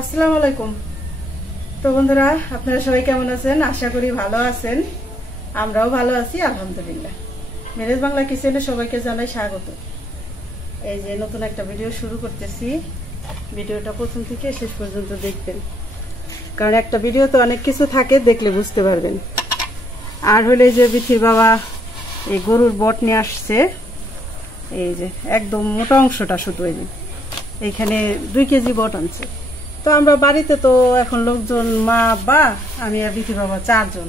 আসসালামু আলাইকুম। তো বন্ধুরা, আপনারা সবাই কেমন আছেন? আশা করি ভালো আছেন। আমরাও ভালো আছি আলহামদুলিল্লাহ। মেরেজ বাংলা কিচেনে সবাইকে জানাই স্বাগত। এই যে নতুন একটা ভিডিও শুরু করতেছি। ভিডিওটা প্রথম থেকে শেষ পর্যন্ত দেখবেন, কারণ একটা ভিডিও তো অনেক কিছু থাকে, দেখলে বুঝতে পারবেন। আর হলে যে বিথির বাবা এই গরুর বট নিয়ে আসছে, এই যে একদম মোটা অংশটা শুধু এইখানে 2 কেজি বট আনছে। তো আমরা বাড়িতে তো এখন লোকজন মা বা আমি আর বিথি বাবা 4 জন।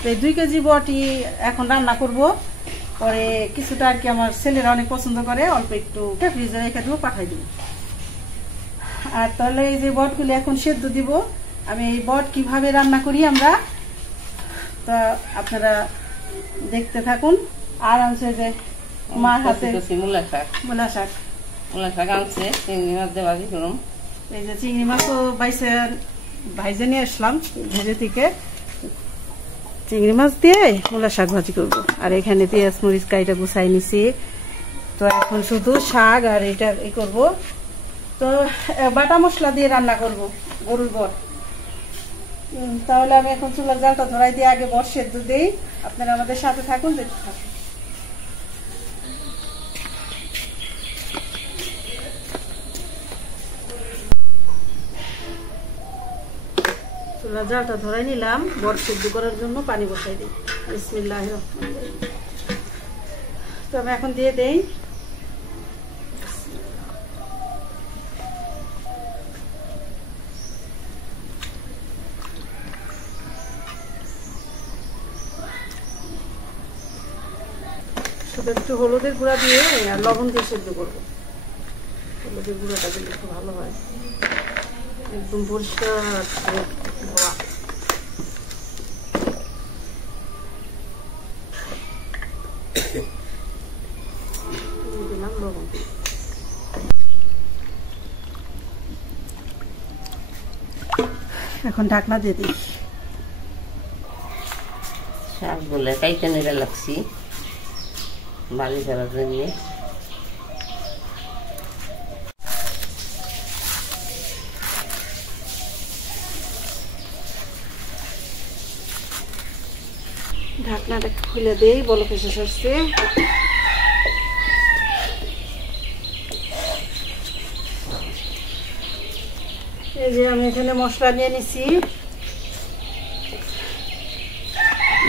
তো এই 2 কেজি বটই এখন রান্না করব। পরে কিছুটা আর কি আমার ছেলেরা অনেক পছন্দ করে, অল্প একটু ফ্রিজে রেখে দেবো, পাঠাই দেবো। আর তাহলে এই যে বটগুলি এখন সেদ্ধ দিব। আমি এই বট কিভাবে রান্না করি আমরা, তা আপনারা দেখতে থাকুন। আর আনছে যে মার হাতে মূলা শাক আনছে, চিংড়ি মাছ দিয়ে ভাজি করুন। এই যে চিংড়ি মাছও ভাইজে নিয়ে আসলাম ভেজে থেকে। চিংড়ি মাছ দিয়ে মূলা শাক ভাজি করবো। আর এখানে পেঁয়াজ মরিচ কাইটা গুছাই নিছি। তো এখন শুধু শাক আর এটা করবো। তো বাটা মশলা দিয়ে রান্না করব গরুর বট। তাহলে আমি এখন চুলার জালটা ধরাই দিয়ে আগে বট সেদ্ধ দিই। আপনারা আমাদের সাথে থাকুন, দেখতে থাকুন। চুলার জালটা ধরাই নিলাম, বট সেদ্ধ করার জন্য পানি বসাই দিই। বিসমিল্লাহির রহমানির রহিম। তো আমি এখন দিয়ে দেই শুধু একটু হলুদের গুঁড়া দিয়ে আর লবণ দিয়ে সেদ্ধ করবো। হলুদের গুঁড়াটা দিলে খুব ভালো হয়, একদম পরিষ্কার ধোয়া। দিলাম লবণ। এখন ঢাকনা দিয়ে দিই। শাকগুলো কাইতে নিয়ে লাগছি বালি করার জন্য। ঢাকনাটা খুলে দেই, বলক এসে সরছে। এই যে আমি এখানে মশলা নিয়ে নিছি।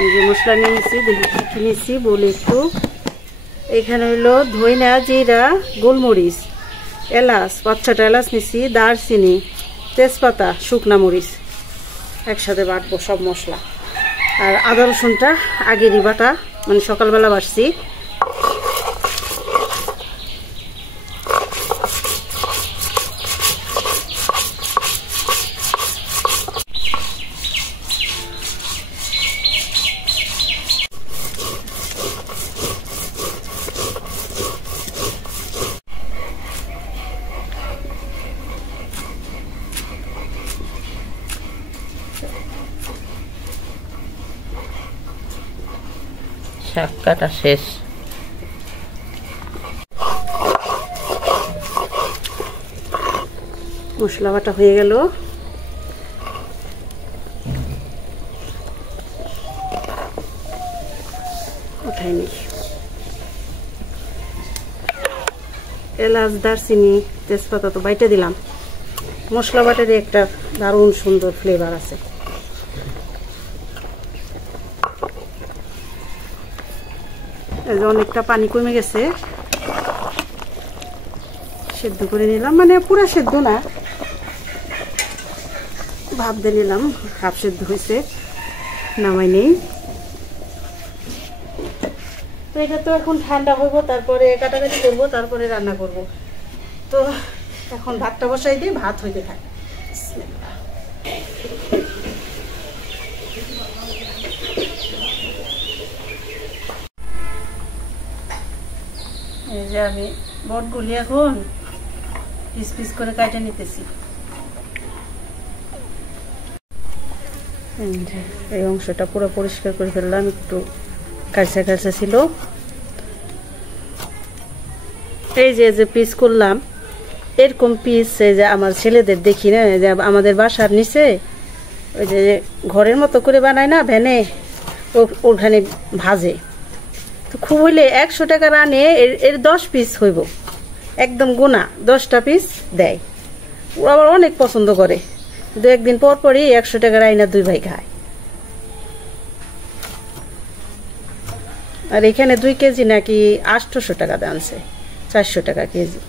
এই যে মশলা নিয়ে নিছি, দেখি কি নিছি বলে একটু। এখানে হইলো ধইনা, জিরা, গোলমরিচ, এলাচ, 5-6টা এলাচ নিছি, দারচিনি, তেজপাতা, শুকনা মরিচ একসাথে বাটবো সব মশলা। আর আদা রসুনটা আগেরই বাটা, মানে সকালবেলা বাটছি। শাক কাটা শেষ। মশলা বাটা হয়ে গেল। উঠাই নি। এলাচ, দারচিনি, তেজপাতা তো বাইটে দিলাম। মশলা বাটারে একটা দারুণ সুন্দর ফ্লেভার আছে। অনেকটা পানি কমে গেছে, সেদ্ধ করে নিলাম, মানে পুরা সেদ্ধ না, ভাপ দিয়ে নিলাম। হাফ সেদ্ধ হয়েছে, নামাই নেই। তো এটা তো এখন ঠান্ডা হইব, তারপরে কাটাকাটি করবো, তারপরে রান্না করব। তো এখন ভাতটা বসাই দিয়ে ভাত হইতে থাকে। এই যে আমি বটগুলি এখন পিস পিস করে কাটে নিতেছি। এই অংশটা পুরো পরিষ্কার করে ফেললাম, একটু কাঁচা কাঁচা ছিল। এই যে পিস করলাম, এরকম পিস যে আমার ছেলেদের দেখি না, যে আমাদের বাসার নিচে ওই যে ঘরের মতো করে বানায় না ভ্যানে, ওখানে ভাজে। তো খুব হইলে 100 টাকার আনে, এর 10 পিস হইব, একদম গোনা 10টা পিস দেয়। ওরা আবার অনেক পছন্দ করে, 2-1 দিন পর পরই 100 টাকার আইনা 2 ভাই খায়। আর এখানে 2 কেজি নাকি 800 টাকা দামছে, 400 টাকা কেজি।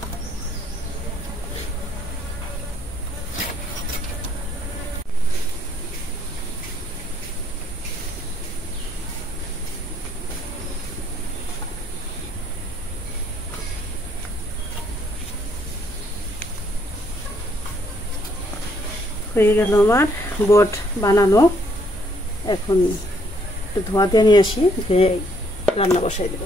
হয়ে গেল আমার বট বানানো। এখন একটু ধোয়া দিয়ে নিয়ে আসি, ধুয়ে রান্না বসাই দেব।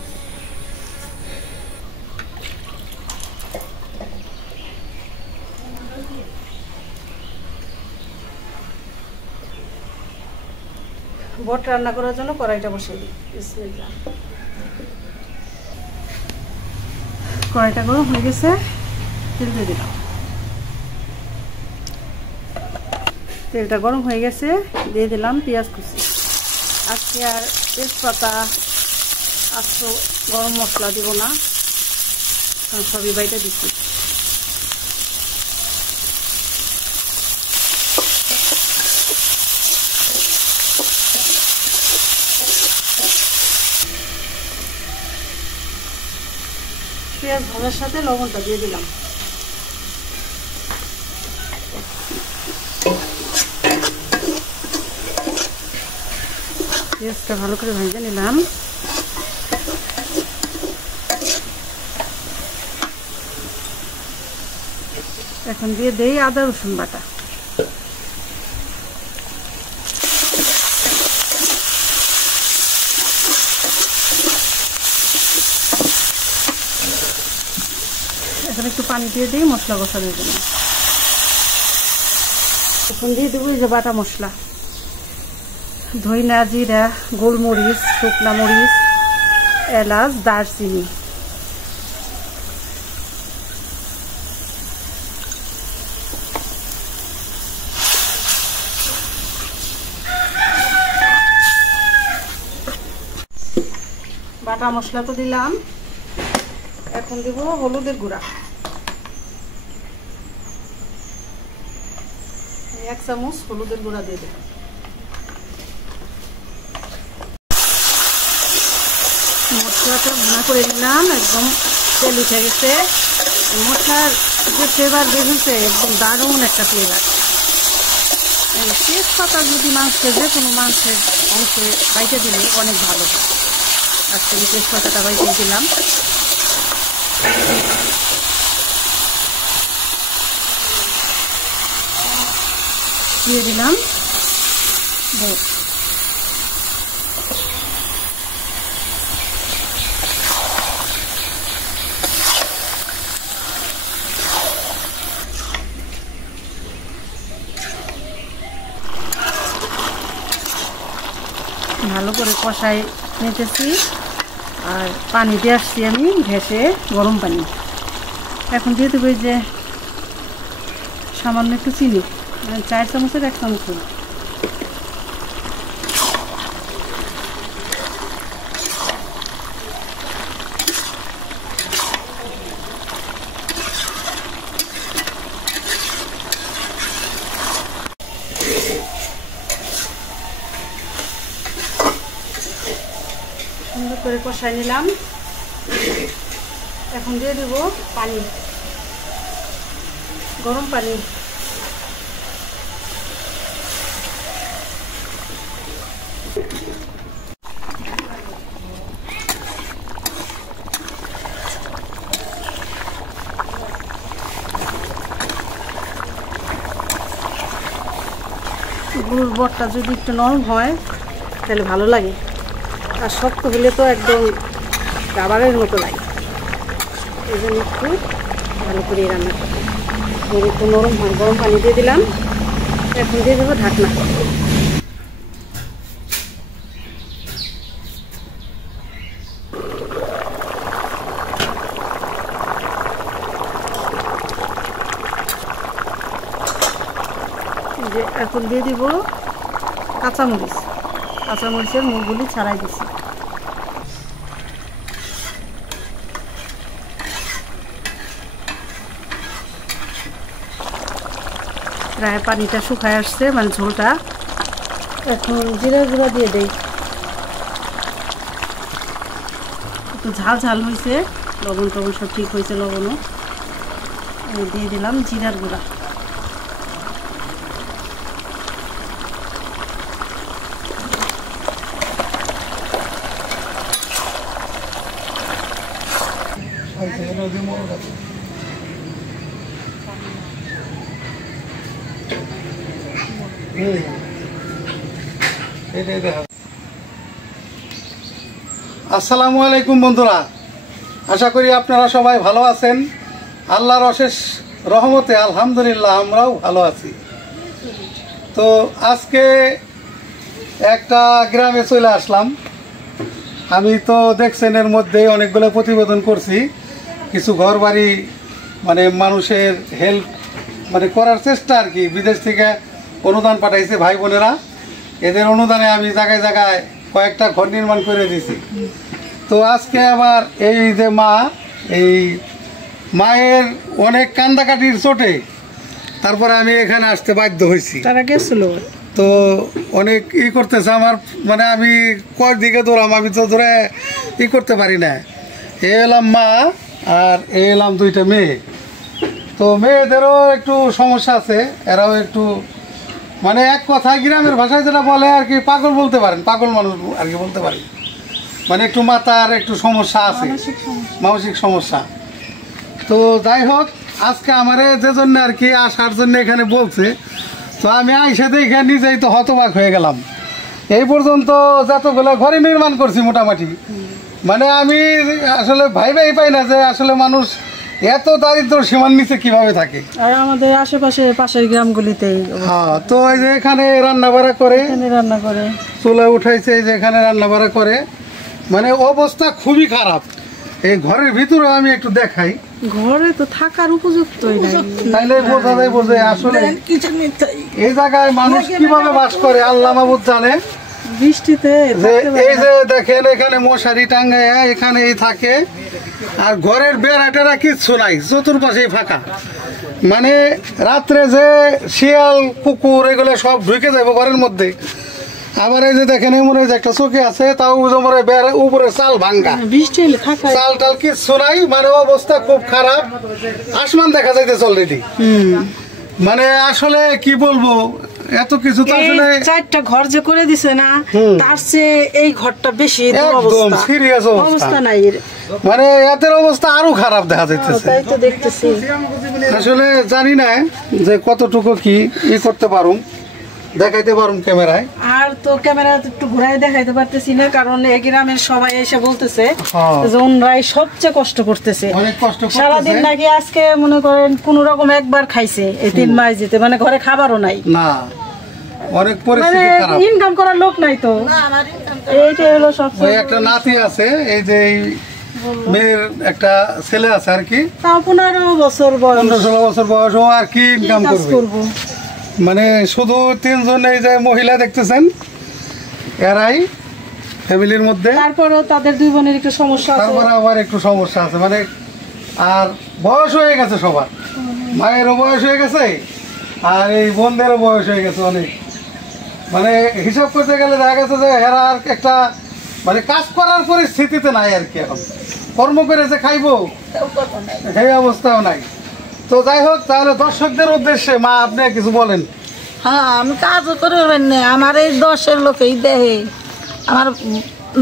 বট রান্না করার জন্য কড়াইটা বসাই দিই। বিসমিল্লাহ। কড়াইটা গরম হয়ে গেছে, তেল দিয়ে দিলাম। তেলটা গরম হয়ে গেছে, দিয়ে দিলাম পেঁয়াজ কুচি। আজকে আর তেজপাতা, আস্ত গরম মশলা দিব না, কারণ সবই বাইটা দিচ্ছি। পেঁয়াজ ভাজার সাথে লবণটা দিয়ে দিলাম। পেঁয়াজটা ভালো করে ভেজে নিলাম। এখন দিয়ে দেই আদা রসুন বাটা। এখন একটু পানি দিয়ে দিই মশলা কষানোর জন্য। এখন দিয়ে দেবো এই যে বাটা মশলা, ধইনা, জিরা, গোলমরিচ, শুকনা মরিচ, এলাচ, দারচিনি। বাটা মশলা তো দিলাম, এখন দেব হলুদের গুঁড়া 1 চামচ হলুদের গুঁড়া দিয়ে দেব। মশলাটা ভুনা করে নিলাম, একদম তেল উঠে গেছে। মশলার যে ফ্লেভার বেরিয়েছে একদম দারুণ একটা ফ্লেভার। তেজপাতা যদি মাংসের যে কোনো মাংসের অংশে বাইটে দিলে অনেক ভালো হয়। আজকে তেজপাতাটা বাইটে দিলাম। দিয়ে দিলাম বট। ভালো করে কষাই নিতেছি, আর পানি দিয়ে আসছি আমি ঘেঁষে, গরম পানি। এখন দিয়ে দেবো যে সামান্য একটু চিনি, 4 চামচের 1 চামচ। সুন্দর করে কষাই নিলাম। এখন দিয়ে দেব পানি, গরম পানি। গরুর বটটা যদি একটু নরম হয় তাহলে ভালো লাগে, আর শক্ত হলে তো একদম রাবারের মতো লাগে। এই জন্য একটু ভালো করে রান্না করতে, একটু নরম হয়। গরম পানি দিয়ে দিলাম, এখন দিয়ে দেবো ঢাকনা। যে এখন দিয়ে দিব কাঁচামরিচ, কাঁচামরিচের মুখগুলি ছাড়াই দিচ্ছি। প্রায় পানিটা শুকায় আসছে, মানে ঝোলটা। এখন জিরা গুঁড়া দিয়ে দেই, একটু ঝাল ঝাল হয়েছে, লবণ টবণ সব ঠিক হয়েছে, লবণও দিয়ে দিলাম জিরার গুঁড়া। আসসালামু আলাইকুম বন্ধুরা, আশা করি আপনারা সবাই ভালো আছেন। আল্লাহর অশেষ রহমতে আলহামদুলিল্লাহ আমরাও ভালো আছি। তো আজকে একটা গ্রামে চলে আসলাম। আমি তো দেখছেন এর মধ্যে অনেকগুলো প্রতিবেদন করছি, কিছু ঘর বাড়ি মানে মানুষের হেল্প মানে করার চেষ্টা আর কি। বিদেশ থেকে অনুদান পাঠাইছে ভাই বোনেরা, এদের অনুদানে আমি জায়গায় জায়গায় কয়েকটা ঘর নির্মাণ করে দিয়েছি। তো আজকে আবার এই যে এই মায়ের অনেক কান্দাকাটির চোটে তারপরে আমি এখানে আসতে বাধ্য হয়েছি। তারা গেছিল তো অনেক করতেছে আমার, মানে আমি কয় দিকে দৌড়াম, আমি তো ধরে করতে পারি না। এলাম মা আর এলাম দুইটা মেয়ে। তো মেয়েদেরও একটু সমস্যা আছে, এরাও একটু মানে এক কথায় গ্রামের ভাষায় যেটা বলে আর কি পাগল বলতে পারেন, পাগল মানুষ আর কি বলতে পারেন। মানে একটু মাথার একটু সমস্যা আছে, মানসিক সমস্যা। তো যাই হোক, আজকে আমারে যে জন্য আর কি আসার জন্য এখানে বলছে, তো আমি আইসা দেখে নিজেই তো হতবাক হয়ে গেলাম। এই পর্যন্ত যতগুলো ঘরে নির্মাণ করছি মোটামুটি, মানে আমি আসলে ভাই পাই না যে আসলে মানুষ এত দারিদ্র সীমার নিচে কিভাবে থাকে। আর আমাদের আশেপাশে পাশের গ্রামগুলিতেই। হ্যাঁ, তো এই যে এখানে রান্না বাড়া করে, চুলা উঠাইছে, এই যে এখানে রান্না বাড়া করে, মানে অবস্থা খুবই খারাপ। এই ঘরের ভিতরে আমি একটু দেখাই, ঘরে তো থাকার উপযুক্তই নাই, তাইলে বোঝা যায় বোঝে আসলে এই জায়গায় মানুষ কিভাবে বাস করে আল্লাহ মাহবুব জানে। বৃষ্টিতে এই যে দেখেন এখানে মশারি টাঙ্গায় এখানে থাকে, আর ঘরের বেড়া টেরা কিচ্ছু নাই, চতুর্পাশেই ফাঁকা। মানে রাত্রে যে শিয়াল কুকুর এগুলো সব ঢুকে যাবে ঘরের মধ্যে। আবার এই যে দেখেন এমন যে একটা চোখে আছে, তাও উপরে চাল ভাঙ্গা, চাল টাল কিচ্ছু নাই, মানে অবস্থা খুব খারাপ। আসমান দেখা যাইতেছে অলরেডি। মানে আসলে কি বলবো, এত কিছু তো আসলে চারটা ঘর যে করে দিছে না, তার চেয়ে এই ঘরটা বেশি একদম সিরিয়াস অবস্থা নাই। মানে এদের অবস্থা আরো খারাপ দেখা যাইতেছে। তাই তো দেখতেছি। আসলে জানি না যে কতটুকু কি করতে পারুম, দেখাইতে পারুম ক্যামেরায়। আর তো ক্যামেরা একটু ঘুরাই দেখাইতে পারতেছি না, কারণ এই গ্রামের সবাই এসে বলতেছে যে ওনরাই সবচেয়ে কষ্ট করতেছে, অনেক কষ্ট করতেছে। সারাদিন নাকি আজকে মনে করেন কোন রকম একবার খাইছে এই 3 মাস যেতে, মানে ঘরে খাবারও নাই না, অনেক পরিস্থিতি খারাপ, ইনকাম করার লোক নাই। তো এইটাই হলো সবচেয়ে। ওই একটা নাতি আছে, এই যে মেয়ের একটা ছেলে আছে আর কি, তাও 15 বছর বয়স, 15-16 বছর বয়স, ও আর কি ইনকাম করবে। মানে শুধু 3 জন এই যে মহিলা দেখতেছেন, এরাই ফ্যামিলির মধ্যে। তারপরেও তাদের 2 বোনের একটু সমস্যা আছে, তারপরে আবার একটু সমস্যা আছে, মানে আর বয়স হয়ে গেছে সবার, মায়েরও বয়স হয়ে গেছে আর এই বোনদেরও বয়স হয়ে গেছে অনেক। মানে হিসাব করতে গেলে দেখা গেছে যে এরা আর একটা মানে কাজ করার পরিস্থিতিতে নাই আর কি, এখন কর্ম করে যে খাইবো সেই অবস্থাও নাই। তো যাই হোক, তাহলে দর্শকদের উদ্দেশ্যে মা আপনি কিছু বলেন। হ্যাঁ, আমি কাজও করবেন না, আমার এই 10-এর লোকেই দেহে আমার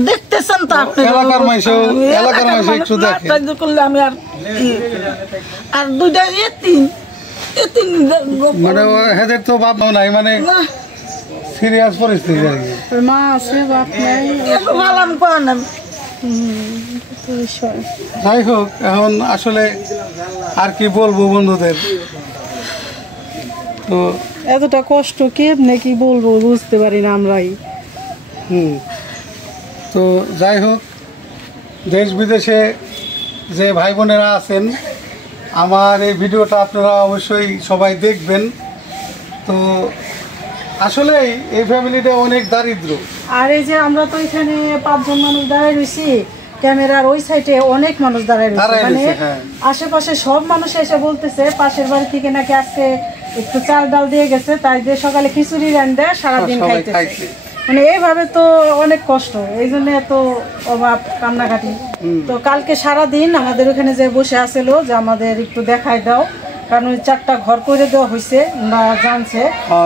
দেখতেছেন তো আপনি, এলাকার মাইসে একটু দেখে করলে আমি আর 2টা এতিম মানে হেদের তো বাপ নাই, মানে সিরিয়াস পরিস্থিতি আর কি। মা আছে বাপ নাই, ভালো করেন না। যাই হোক, এখন আসলে আর কি বলবো বন্ধুদের, তো এতটা কষ্ট কেমনে কি বলবো বুঝতে পারি না আমরাই। তো যাই হোক, দেশ বিদেশে যে ভাই বোনেরা আছেন, আমার এই ভিডিওটা আপনারা অবশ্যই সবাই দেখবেন। তো আসলেই এই ফ্যামিলিটা অনেক দারিদ্র। আর এই যে আমরা তো এখানে 5 জন মানুষ দাঁড়ায় রয়েছি, ক্যামেরার ওই সাইডে অনেক মানুষ দাঁড়ায় রয়েছে, মানে আশেপাশে সব মানুষ এসে বলতেছে পাশের বাড়ি থেকে নাকি আজকে একটু চাল ডাল দিয়ে গেছে, তাই যে সকালে খিচুড়ি রান্না সারাদিন খাইতেছে। মানে এইভাবে তো অনেক কষ্ট, এই জন্য এত অভাব কান্নাকাটি। তো কালকে সারাদিন আমাদের ওখানে যে বসে আসছিল যে আমাদের একটু দেখাই দাও, কারণ ওই 4টা ঘর করে দেওয়া হয়েছে, ওরা জানছে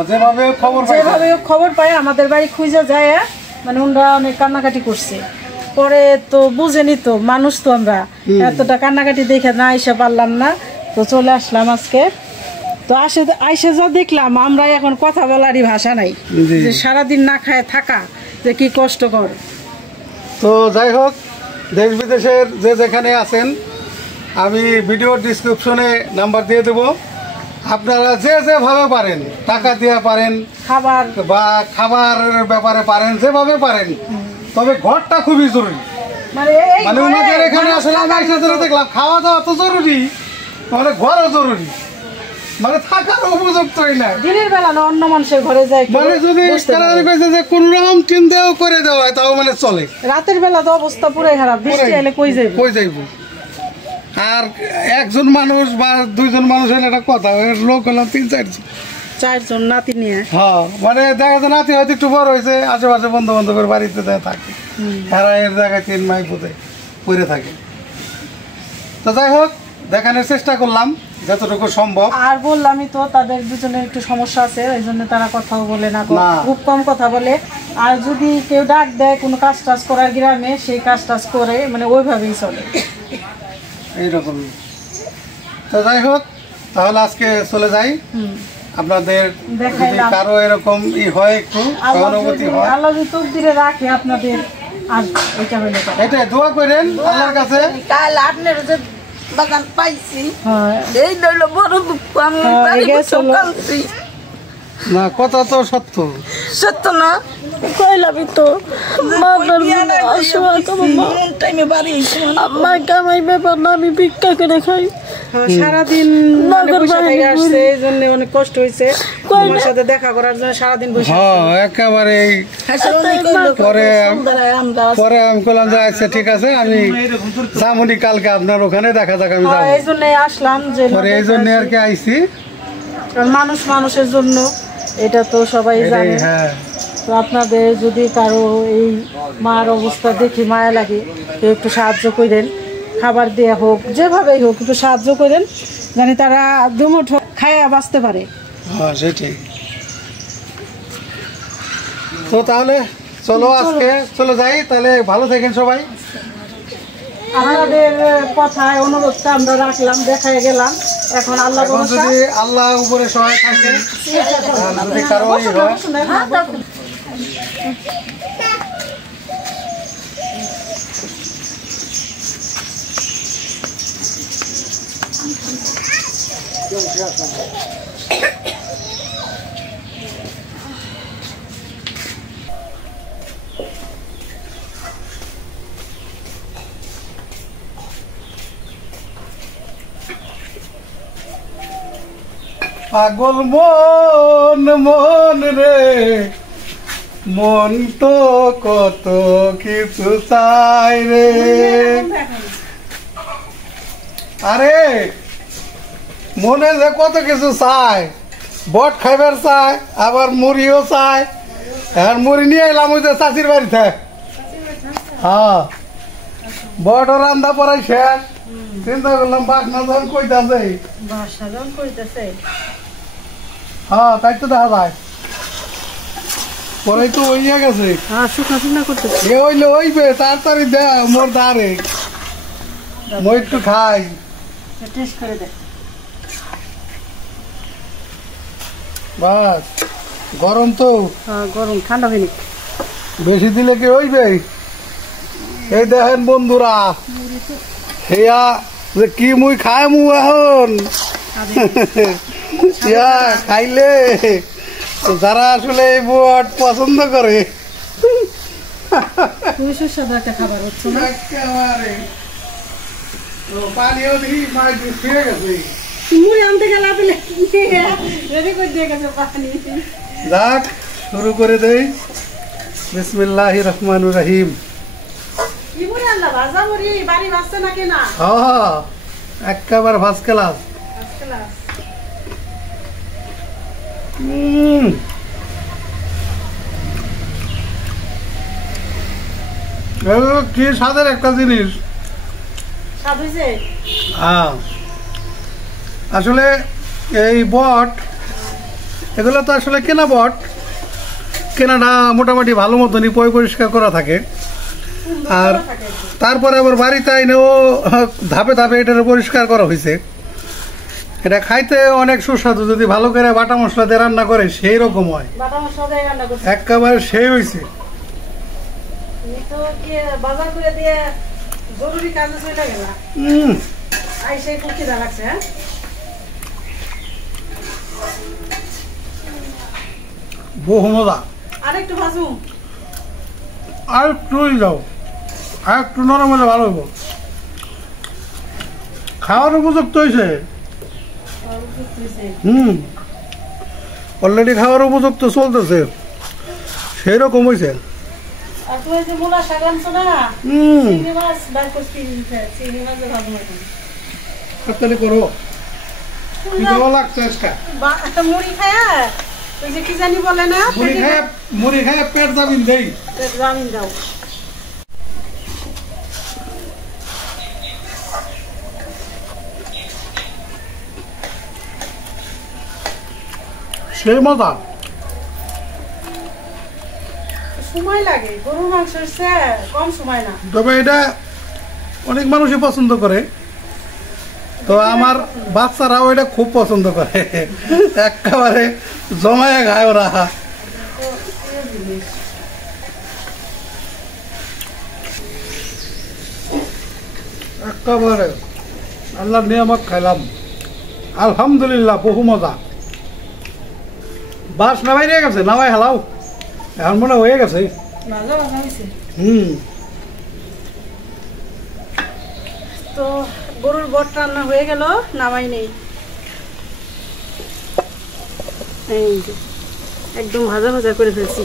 যেভাবে খবর পায় আমাদের বাড়ি খুঁজে যায়, মানে ওরা অনেক কান্নাকাটি করছে। পরে তো বুঝেনি তো মানুষ তো আমরা এতটা কান্নাকাটি দেখে না এসে পারলাম না, তো চলে আসলাম আজকে। তো আইসে যা দেখলাম আমরা এখন কথা বলারই ভাষা নাই, যে সারাদিন না খায় থাকা যে কি কষ্টকর। তো যাই হোক, দেশ বিদেশের যে যেখানে আছেন আমি ভিডিও ডিসক্রিপশনে নাম্বার দিয়ে দেব, আপনারা যে যেভাবে পারেন, টাকা দিয়ে পারেন, খাবার বা খাবারের ব্যাপারে পারেন, যেভাবে পারেন, তবে ঘরটা খুবই জরুরি। মানে ওনাদের এখানে আসলে আমি এসে দেখলাম খাওয়া দাওয়া তো জরুরি, মানে ঘরও জরুরি, মানে থাকার উপযুক্তই না। দিনের বেলা না অন্য মানুষের ঘরে যায়, মানে যদি যে কোন রকম চিন্তাও করে দেওয়া হয় তাও মানে চলে। রাতের বেলা তো অবস্থা পুরাই খারাপ, বৃষ্টি এলে কই যাইব। আর একজন মানুষ বা 2 জন মানুষ হলে একটা কথা, লোক হলাম 3-4 জন নাতি নিয়ে। হ্যাঁ, মানে দেখা যায় নাতি হয়তো একটু বড় হয়েছে, আশেপাশে বন্ধু বান্ধবের বাড়িতে থাকে, এরা এর জায়গায় 3 মাই পড়ে থাকে। তো যাই হোক, দেখানোর চেষ্টা করলাম যতটুকু সম্ভব। আর বললামই তো তাদের দুজনের একটু সমস্যা আছে, এই জন্য তারা কথাও বলে না, খুব কম কথা বলে। আর যদি কেউ ডাক দেয় কোনো কাজ টাজ করার গ্রামে, সেই কাজ টাজ করে, মানে ওইভাবেই চলে এইরকম। তো যাই হোক, তাহলে আজকে চলে যাই। আপনাদের যদি কারো এরকম হয়, একটু সহানুভূতি হয়, আল্লাহ যদি তকদিরে রাখে আপনাদের এটা দোয়া করেন আল্লাহর কাছে। কাল আপনার যে বাগান পাইছি, এই লইল বড় দুঃখ, আমি কালছি না, কথা তো সত্য। সত্য না কইলাম তো, আমি ভিক্ষা করে খাই সারাদিন, এই জন্য অনেক কষ্ট হয়েছে তোমার সাথে দেখা করার জন্য সারাদিন বসে। একেবারে পরে আমি বললাম যে আচ্ছা ঠিক আছে, আমি যামুনি কালকে আপনার ওখানে দেখা যাক, আমি যাবো, এই জন্য আসলাম, যে এই জন্য আর কি আইছি। কারণ মানুষ মানুষের জন্য, এটা তো সবাই জানে। তো আপনাদের যদি কারো এই মার অবস্থা দেখি মায়া লাগে, একটু সাহায্য করেন, খাবার দেওয়া হোক, যেভাবেই হোক একটু সাহায্য করেন, জানি তারা দুমুঠ খায়া বাঁচতে পারে। হ্যাঁ, সেটাই। তো তাহলে চলো আজকে চলে যাই, তাহলে ভালো থাকেন সবাই। আপনাদের কথায় অনুরোধটা আমরা রাখলাম, দেখায় গেলাম। এখন আল্লাহ যদি আল্লাহ উপরে সহায় থাকেন, যদি কারো পাগল মন মন রে, মন তো কত কিছু চাই রে। আরে মনে যে কত কিছু চায়, বট খাইবার চায়, আবার মুড়িও চায়। আর মুড়ি নিয়ে এলাম ওই যে চাচির বাড়িতে। হ্যাঁ, বট রান্না পড়াই শেষ, চিন্তা করলাম বাসনা যখন কইতাছে। হ্যাঁ, তাই তো দেখা যায়। পরে তো হইয়া গেছে, ওইবে তাড়াতাড়ি দেয় মোর দাঁড়ে, মই একটু খাই। বাস গরম তো, গরম ঠান্ডা হয়নি, বেশি দিলে কি হইবে? এই দেখেন বন্ধুরা, হেয়া যে কি মুই খাই মু এখন খাইলে যারা আসলে এই বুট পছন্দ করে, খাবার হচ্ছে পানিও দেখি মাছ ফিরে গেছে। মুড়ি আনতে গেলে আপনি রেডি করে দিয়ে গেছে পানি। যাক শুরু করে দেই। বিসমিল্লাহির রহমানির রহিম। কি মুড়ি আনলা? ভাজা মুড়ি, বাড়ি ভাজছে নাকি না? হ্যাঁ একেবারে ফার্স্ট ক্লাস। কি স্বাদের একটা জিনিস। স্বাদ হয়েছে? হ্যাঁ আসলে এই বট এগুলো তো আসলে কেনা বট, কেনাটা মোটামুটি ভালো মতনই পরিষ্কার করা থাকে। আর তারপরে আবার বাড়িতে আইনেও ধাপে ধাপে এটা পরিষ্কার করা হয়েছে। এটা খাইতে অনেক সুস্বাদু, যদি ভালো করে বাটা মশলা দিয়ে রান্না করে সেই রকম হয়, বাটা মশলা দিয়ে রান্না করছে। একেবারে সেই হয়েছে। তুমি তো কি বাজার করে দিয়ে জরুরি কাজে চলে গেলা। আই সেই খুব খিদা লাগছে। হ্যাঁ বহু মজা। আরেকটু ভাজুম, আর একটু যাও, আর একটু নরম হলে ভালো হইব। খাওয়ার উপযুক্ত হয়েছে। অলরেডি খাওয়ার উপযুক্ত চলতেছে, সেই রকম হয়েছে। আর তুমি যে মূলা শাক আনছো না, চিংড়ি মাছ বার করছি, চিংড়ি মাছের ভাজুম এখন। তাড়াতাড়ি করো, কি ভালো লাগছে আজকে। মুড়ি খায় ওই যে কি জানি বলে না, মুড়ি খায় পেট জামিন দেই। জামিন দাও। সেই মজা। সময় লাগে, গরুর মাংস হচ্ছে কম সময় না। তবে এটা অনেক মানুষই পছন্দ করে, তো আমার বাচ্চারাও এটা খুব পছন্দ করে, একেবারে জমায় খায় ওরা। একেবারে আল্লাহর নিয়ামত খাইলাম, আলহামদুলিল্লাহ, বহু মজা। বাস নামাই নিয়ে গেছে, নামাই হেলাও, এখন মনে হয়ে গেছে। তো গরুর বট রান্না হয়ে গেল, নামাই নেই, একদম ভাজা ভাজা করে ফেলছি।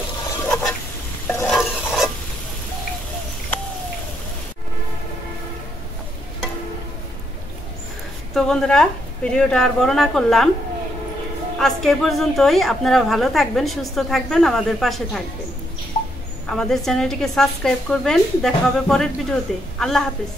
তো বন্ধুরা, ভিডিওটা আর বড় না করলাম, আজকে এই পর্যন্তই। আপনারা ভালো থাকবেন, সুস্থ থাকবেন, আমাদের পাশে থাকবেন, আমাদের চ্যানেলটিকে সাবস্ক্রাইব করবেন। দেখা হবে পরের ভিডিওতে। আল্লাহ হাফেজ।